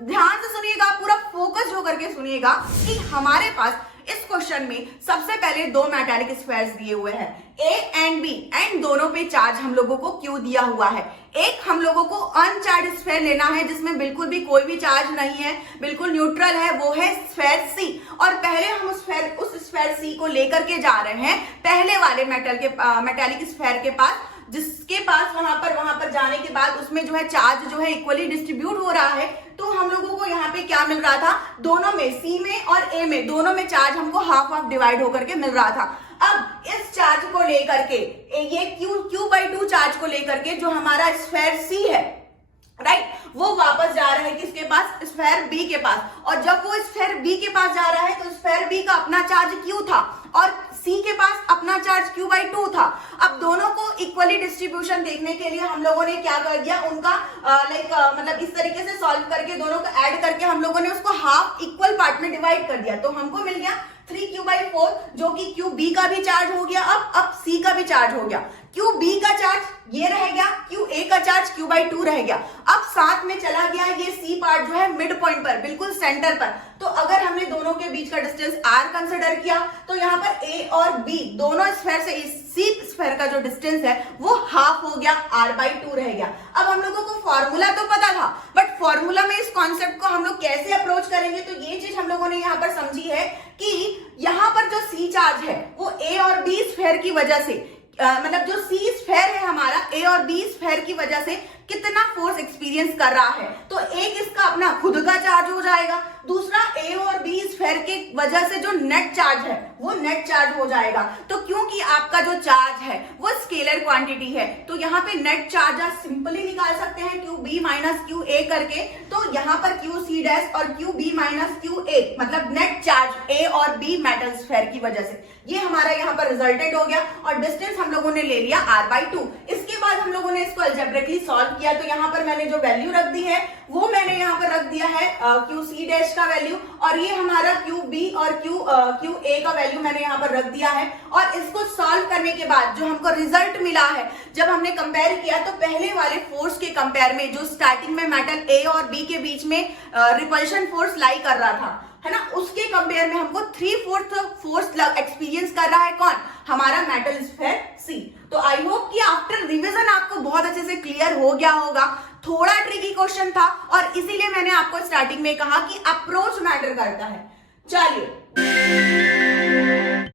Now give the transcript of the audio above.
ध्यान से सुनिएगा, पूरा फोकस होकर के सुनिएगा कि हमारे पास इस क्वेश्चन में सबसे पहले दो मेटालिक स्फीयर्स दिए हुए हैं ए एंड बी, एंड दोनों पे चार्ज हम लोगों को क्यू दिया हुआ है। एक हम लोगों को अनचार्ज स्फीयर लेना है जिसमें बिल्कुल भी कोई भी चार्ज नहीं है, बिल्कुल न्यूट्रल है, वो है स्फीयर सी। और पहले हम उस स्फीयर सी को लेकर के जा रहे हैं पहले वाले मेटालिक स्फीयर के पास, जिसके पास वहां पर जाने के बाद उसमें जो है चार्ज जो है इक्वली डिस्ट्रीब्यूट हो रहा है। तो हम लोगों को यहाँ पे क्या मिल रहा था, दोनों में सी में और ए में दोनों में चार्ज हमको हाफ हाफ डिवाइड होकर के मिल रहा था। अब इस चार्ज को लेकर के ये Q/2 चार्ज को लेकर के जो हमारा स्फीयर सी है, राइट, वो वापस जा रहा है किसके पास, स्फीयर बी के पास। और जब वो स्फीयर बी के पास जा रहा है तो स्फीयर बी का अपना चार्ज Q था और सी के पास अपना चार्ज Q/2 था। अब दोनों को इक्वली डिस्ट्रीब्यूशन देखने के लिए हम लोगों ने क्या कर दिया, उनका मतलब इस तरीके से सॉल्व करके दोनों को ऐड करके हम लोगों ने उसको हाफ इक्वल पार्ट में डिवाइड कर दिया। तो हमको मिल गया 3Q/4 जो कि QB का भी चार्ज हो गया, अब C का भी चार्ज हो गया। QB का चार्ज ये रह गया, QA का चार्ज Q/2 रह गया। अब साथ में चला गया ये C पार्ट जो है मिड पॉइंट पर, बिल्कुल सेंटर पर। तो अगर हमने दोनों के बीच का डिस्टेंस R कंसिडर किया तो यहाँ पर A और B दोनों स्फीयर से C स्फीयर का जो डिस्टेंस है वो हाफ हो गया, R/2 रह गया। अब हम लोगों को फॉर्मूला तो पता था, बट फॉर्मूला में इस कॉन्सेप्ट को हम लोग कैसे अप्रोच करेंगे, तो ये चीज हम लोगों ने यहाँ पर समझी है कि यहाँ पर जो C चार्ज है वो A और B स्फीयर की वजह से मतलब जो C स्फीयर है हमारा A और B स्फीयर की वजह से कितना फोर्स एक्सपीरियंस कर रहा है। तो एक इसका अपना खुद का चार्ज हो जाएगा, दूसरा A और B स्फीयर के वजह से जो नेट चार्ज है वो नेट चार्ज हो जाएगा। तो क्योंकि आपका जो चार्ज है वो स्केलर क्वांटिटी है तो यहाँ पे नेट चार्ज आप सिंपली निकाल सकते हैं QB माइनस QA करके। तो यहाँ पर QC डैश और QB माइनस QA मतलब नेट चार्ज A और B मेटल स्फीयर की वजह से, ये हमारा यहाँ पर रिजल्टेंट हो गया। और डिस्टेंस हम लोगों ने ले लिया R/2। इसके बाद हम लोगों ने इसको अलजेब्रिकली सॉल्व किया। तो यहाँ पर मैंने जो वैल्यू रख दी है वो मैंने यहाँ पर रख दिया है QC डैश का वैल्यू, और ये हमारा QB और QA का वैल्यू मैंने यहाँ पर रख दिया है। और इसको सॉल्व करने के बाद जो हमको रिजल्ट मिला है, जब हमने कंपेयर किया तो पहले वाले फोर्स के कंपेयर में जो स्टार्टिंग में मेटल A और B के बीच में रिपल्शन फोर्स लाई कर रहा था, है ना, उसके कंपेयर में हमको 3/4 फोर्स एक्सपीरियंस कर रहा है कौन, हमारा मेटल स्फीयर C। तो आई होप कि आफ्टर रिवीजन आपको बहुत अच्छे से क्लियर हो गया होगा। थोड़ा ट्रिकी क्वेश्चन था और इसीलिए मैंने आपको स्टार्टिंग में कहा कि अप्रोच मैटर करता है। चलिए